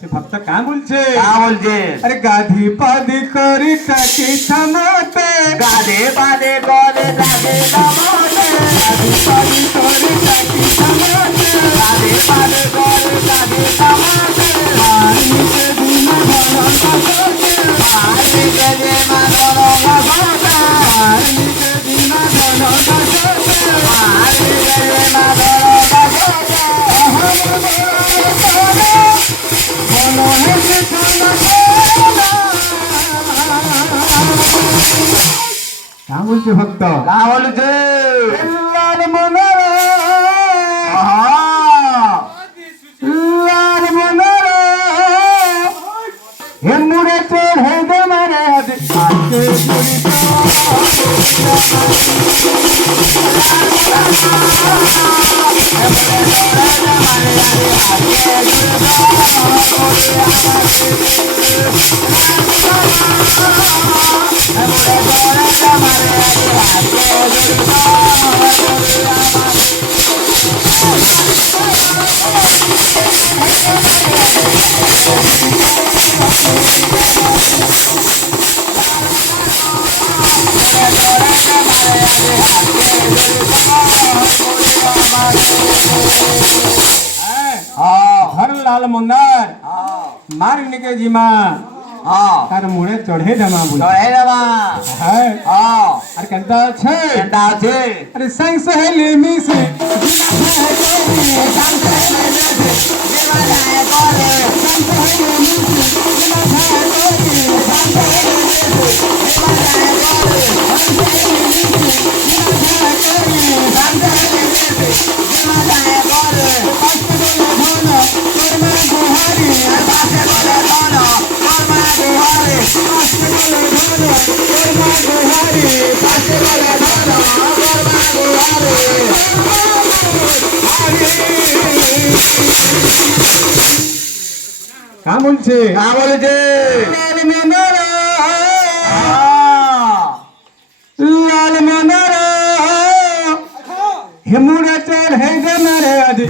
से भक्त का बोलছে अरे गाधी पादी करी टाकी थमाते गाधे पादे करे टाके थमाते गाधी पादी करी टाकी थमाते गाधे पादे करे टाके थमाते पानी के बिना भला कसोते पानी के बिना भला कसोते पानी के बिना भला कसोते पानी के बिना भला कसोते क्या बोलছে भक्त का बोलছে लाल मनोरा लाल मनोरा हे मुड़े चढ़े दे मारे आके जुड़ी हर लाल मुंदर मारने के जिमा तार मुड़े चढ़े जमा बोल है अरे कंता छे अरे संग सहेली मी से क्या बोलছে लाल मनोरा लाल मनोरा हिमुड़ा चढ़े गे मेरे आज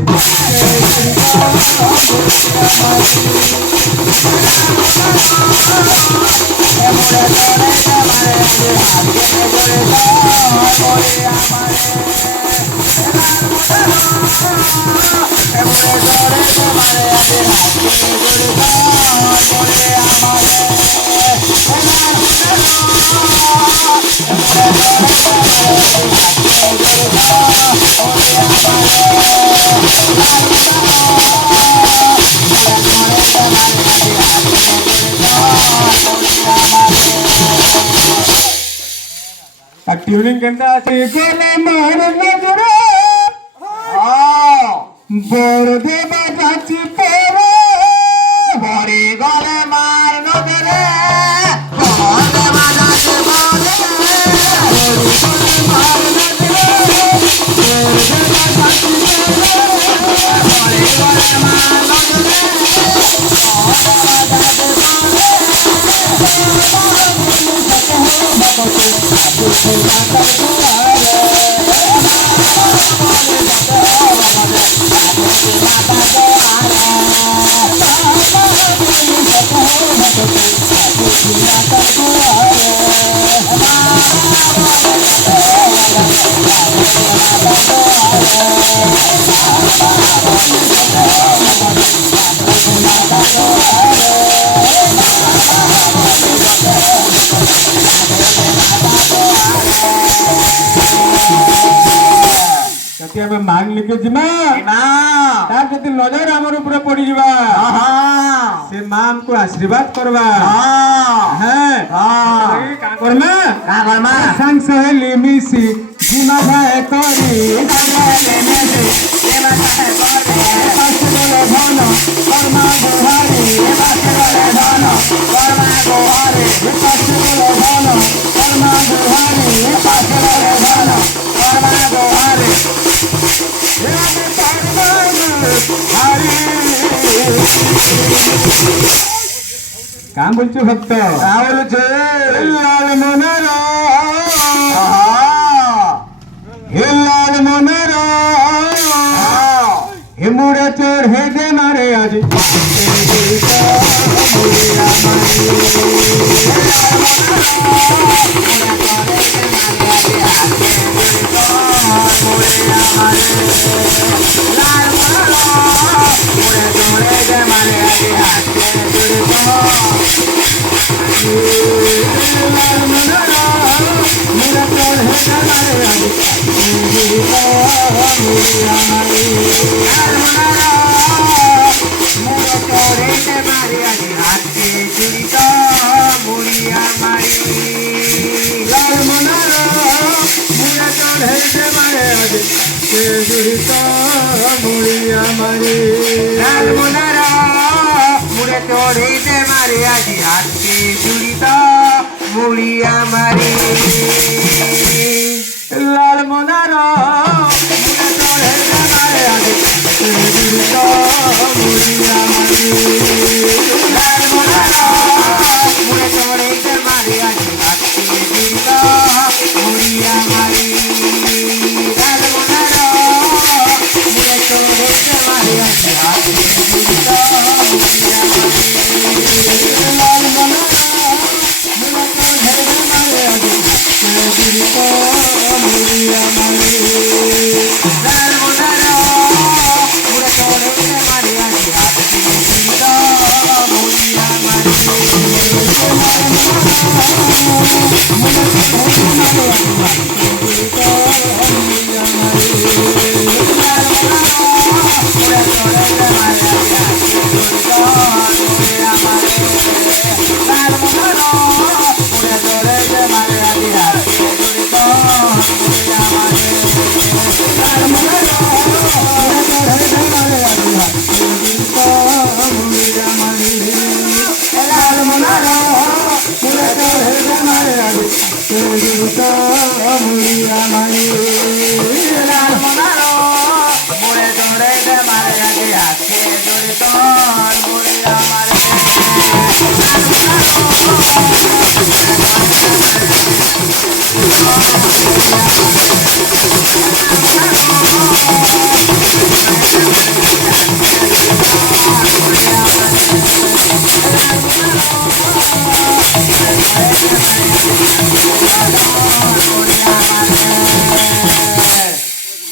ट्यूनिंग करता गोले मार नजरा बोर दे बाजाची पोरे बड़ी गले मार नजरे बड़े बाजाचे बोले बड़ी गले मार नजरे कति हमें मांग लिखे जिमा तार जति नजर हमर ऊपर पड़ी जिबा से मां हमको आशीर्वाद करवा हैं का करमा संग सहेली मिसी जिमा भाई करी लेने से जिमा भाई करे पास बोले धन कर्मा गोहारी पास बोले धन कर्मा गोहारी पास बोले धन कर्मा गोहारी पास बोले धन कर्मा गोहारी काम बोलছো भक्त लाल मनोरा लाल मनोरा মুড়ে চোর হেদে মারে আজি চড়িতে মারে আজি হাতকে জুড়িত মুড়িয়া মারি লাল মনার মুড়ে চড়ে মারে আজি জুড়িত মুড়িয়া মারি লাল মনার মুড়ে চড়িতে মারে আজি হাতকে জুড়িত মুড়িয়া মারি লাল মনার মুড়ে চড়িতে মারে আজি হাতকে জুড়িত মুড়িয়া